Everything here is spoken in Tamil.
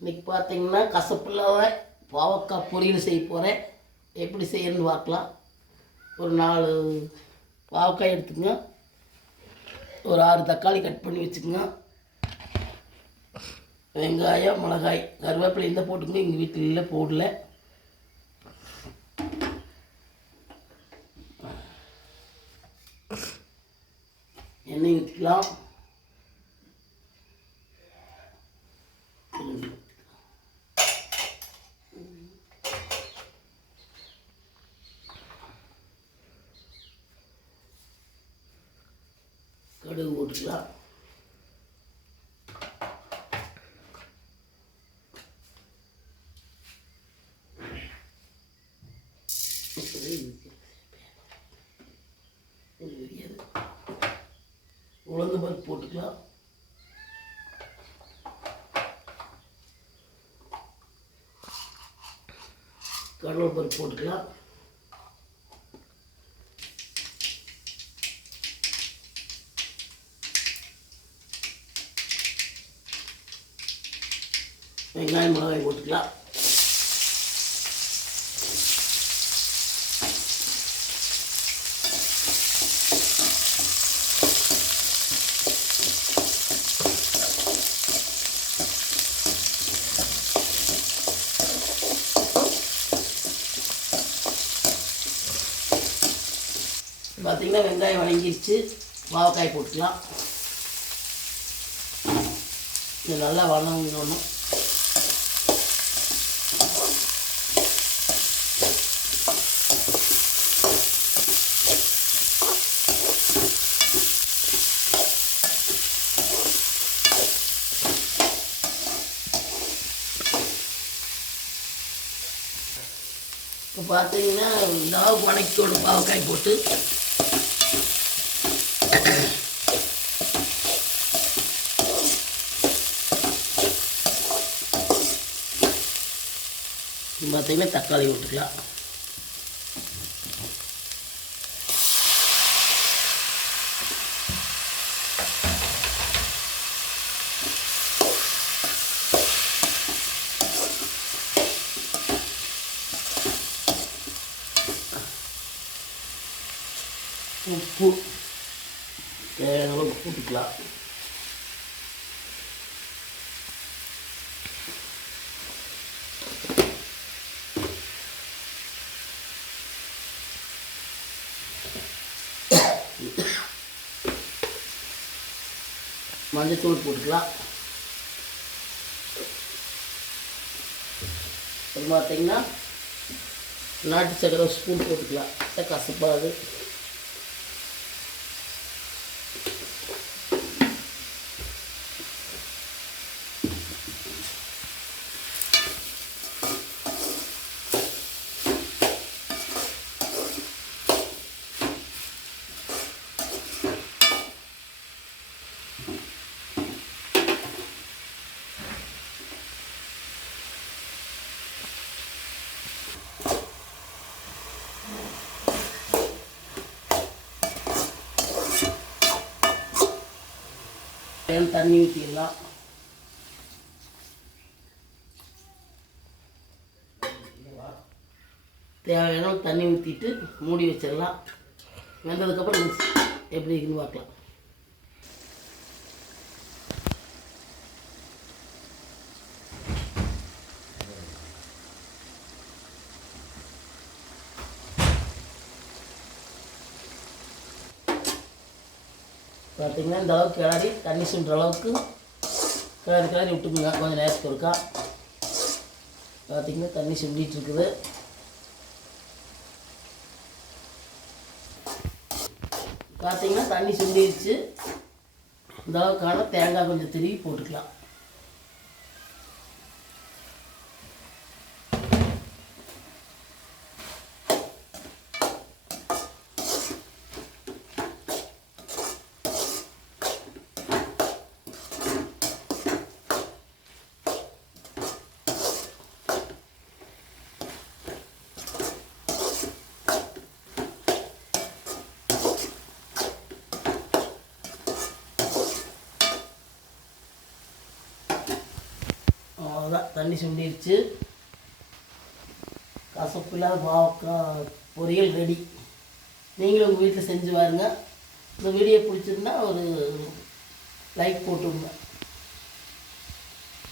இன்றைக்கி பார்த்தீங்கன்னா கசப்பில்லாத பாவக்காய் பொரியல் செய்ய போகிறேன். எப்படி செய்யணும்னு பார்க்கலாம். ஒரு 4 பாவக்காய் எடுத்துக்கங்க. ஒரு 6 தக்காளி கட் பண்ணி வச்சுக்கோங்க. வெங்காயம், மிளகாய், கருவேப்பிலை இருந்தால் போட்டுக்கோங்க. எங்கள் வீட்டில் இல்லை, போடல. எண்ணெய் ஊற்றிக்கலாம். கடுகு போட்டுக்கலாம். உளுந்து பருப்பு போட்டுக்கலாம். கடலை பருப்பு போட்டுக்கலாம். வெங்காயம், மிளகாய் போட்டுக்கலாம். பார்த்திங்கன்னா வெங்காயம் வதங்கிருச்சு. பாவக்காய் போட்டுக்கலாம். இது நல்லா வதங்கணும். இப்போ பார்த்தீங்கன்னா இந்த அளவுக்கு வதக்கிக்கணும். பாவக்காய் போட்டு பார்த்தீங்கன்னா தக்காளி விட்டுக்கலாம். உப்பு தேவையான அளவு போட்டுக்கலாம். மஞ்சத்தூள் போட்டுக்கலாம். அப்புறம் பார்த்தீங்கன்னா நாட்டு சக்கரை ஸ்பூன் போட்டுக்கலாம். கசப்பாது. தண்ணி ஊற்றிடலாம். தேவையான தண்ணி ஊற்றிட்டு மூடி வச்சிடலாம். வெந்ததுக்கப்புறம் எப்படி இருக்குன்னு பார்க்கலாம். பார்த்தீங்கன்னா இந்த அளவுக்கு கிளறி தண்ணி சுண்டுற அளவுக்கு கிளறி விட்டுக்குங்க. கொஞ்சம் நேரத்துக்கு இருக்கா. பார்த்தீங்கன்னா தண்ணி சுண்டிட்டு இருக்குது. பார்த்தீங்கன்னா தண்ணி சுண்டிடுச்சு. இந்த அளவுக்கான தேங்காய் கொஞ்சம் திருவி போட்டுக்கலாம். அவ்வளோதான், தண்ணி சுண்டிடுச்சு. கசப்பில்லாத பாவக்காய் பொரியல் ரெடி. நீங்களும் உங்கள் வீட்டில் செஞ்சு பாருங்க. இந்த வீடியோ பிடிச்சிருந்தா ஒரு லைக் போட்டுவிடுங்க.